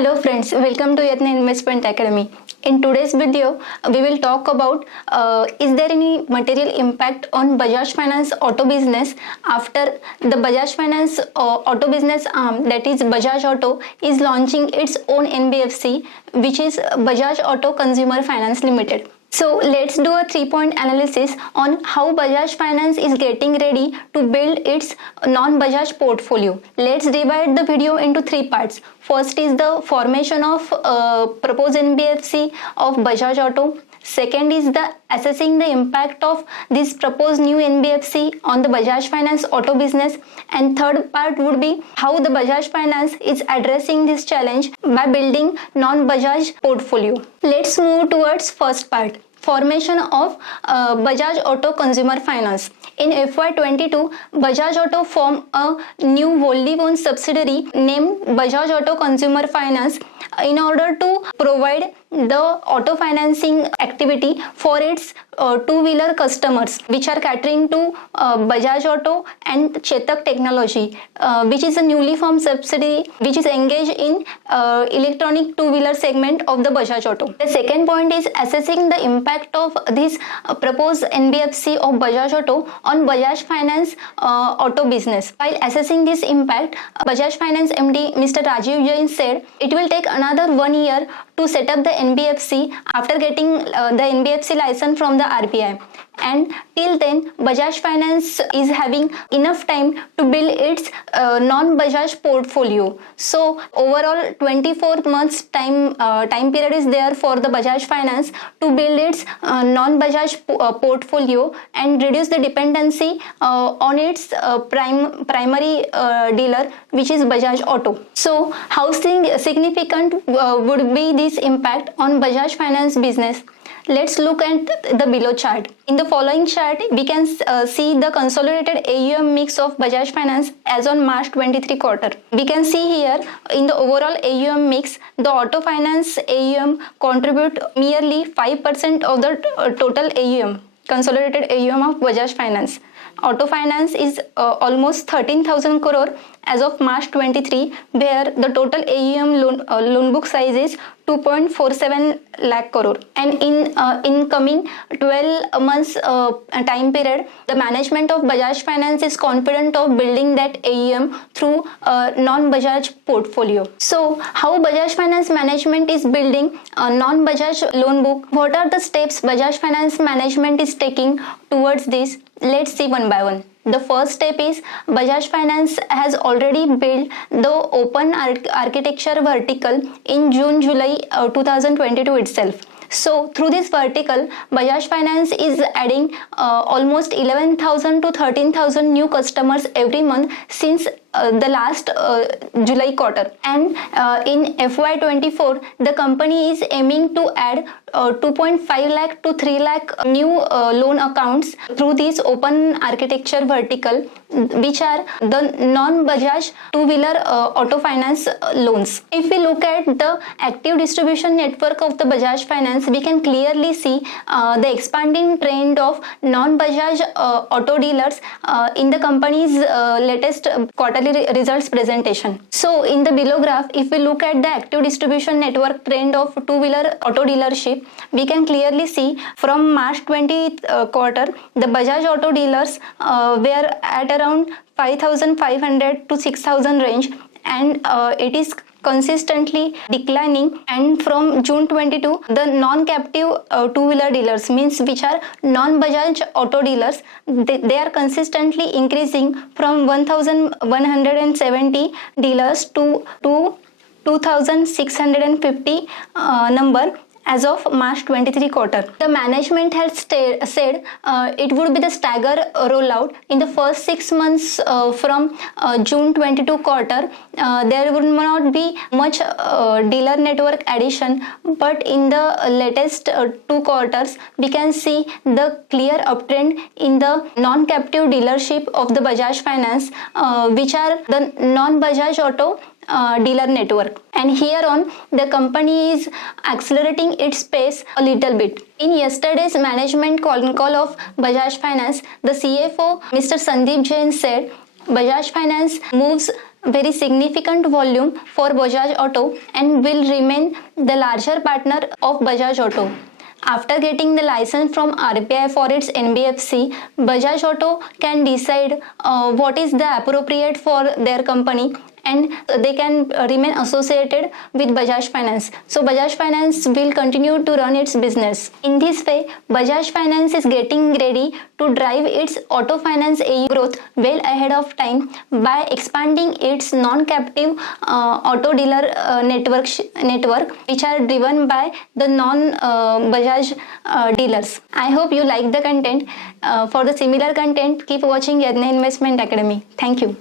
Hello friends, welcome to Yatna Investment Academy. In today's video, we will talk about is there any material impact on Bajaj Finance auto business after the Bajaj Finance auto business arm, that is Bajaj Auto, is launching its own NBFC, which is Bajaj Auto Consumer Finance Limited. So let's do a 3-point analysis on how Bajaj Finance is getting ready to build its non-Bajaj portfolio. Let's divide the video into 3 parts. First is the formation of proposed NBFC of Bajaj Auto. Second is the assessing the impact of this proposed new NBFC on the Bajaj Finance auto business, and third part would be how the Bajaj Finance is addressing this challenge by building non-Bajaj portfolio. Let's move towards first part. Formation of Bajaj Auto Consumer Finance. In FY22, Bajaj Auto formed a new wholly owned subsidiary named Bajaj Auto Consumer Finance in order to provide the auto financing activity for its two-wheeler customers, which are catering to Bajaj Auto and Chetak Technology, which is a newly formed subsidiary which is engaged in electronic two-wheeler segment of the Bajaj Auto. The second point is assessing the impact of this proposed NBFC of Bajaj Auto on Bajaj Finance auto business. While assessing this impact, Bajaj Finance MD Mr. Rajiv Jain said it will take another 1 year to set up the NBFC after getting the NBFC license from the RBI, and till then Bajaj Finance is having enough time to build its non-Bajaj portfolio. So overall 24 months time period is there for the Bajaj Finance to build its non-Bajaj portfolio and reduce the dependency on its primary dealer, which is Bajaj Auto. So how significant would be this impact on Bajaj Finance business? Let's look at the below chart. In the following chart, we can see the consolidated AUM mix of Bajaj Finance as on March 23 quarter. We can see here in the overall AUM mix, the auto finance AUM contribute merely 5% of the total AUM, consolidated AUM of Bajaj Finance. Auto finance is almost 13,000 crore as of March 23, where the total AUM loan book size is 2.47 lakh crore. And in coming 12 months time period, the management of Bajaj Finance is confident of building that AUM through non-Bajaj portfolio. So how Bajaj Finance management is building a non-Bajaj loan book? What are the steps Bajaj Finance management is taking towards this? Let's see one by one. The first step is Bajaj Finance has already built the open architecture vertical in June-July 2022 itself. So through this vertical, Bajaj Finance is adding almost 11,000 to 13,000 new customers every month since the last July quarter. And in FY24, the company is aiming to add 2.5 lakh to 3 lakh new loan accounts through this open architecture vertical, which are the non-Bajaj two-wheeler auto finance loans. If we look at the active distribution network of the Bajaj Finance, we can clearly see the expanding trend of non-Bajaj auto dealers in the company's latest quarterly results presentation. So in the below graph, if we look at the active distribution network trend of two-wheeler auto dealership, we can clearly see from March 20 quarter, the Bajaj auto dealers were at around 5,500 to 6,000 range, and it is consistently declining. And from June 22, the non-captive two-wheeler dealers, means which are non-Bajaj auto dealers, they are consistently increasing from 1,170 dealers to 2,650 number as of March 23 quarter. The management has said it would be the stagger rollout. In the first 6 months from June 22 quarter, there would not be much dealer network addition, but in the latest 2 quarters, we can see the clear uptrend in the non-captive dealership of the Bajaj Finance, which are the non-Bajaj auto dealer network. And here on, the company is accelerating its pace a little bit. In yesterday's management call of Bajaj Finance, the CFO Mr. Sandeep Jain said Bajaj Finance moves very significant volume for Bajaj Auto and will remain the larger partner of Bajaj Auto. After getting the license from RBI for its NBFC, Bajaj Auto can decide what is the appropriate for their company, and they can remain associated with Bajaj Finance. So Bajaj Finance will continue to run its business. In this way, Bajaj Finance is getting ready to drive its auto finance AU growth well ahead of time by expanding its non-captive auto dealer network which are driven by the non-Bajaj dealers. I hope you like the content. For the similar content, keep watching Yadnya Investment Academy. Thank you.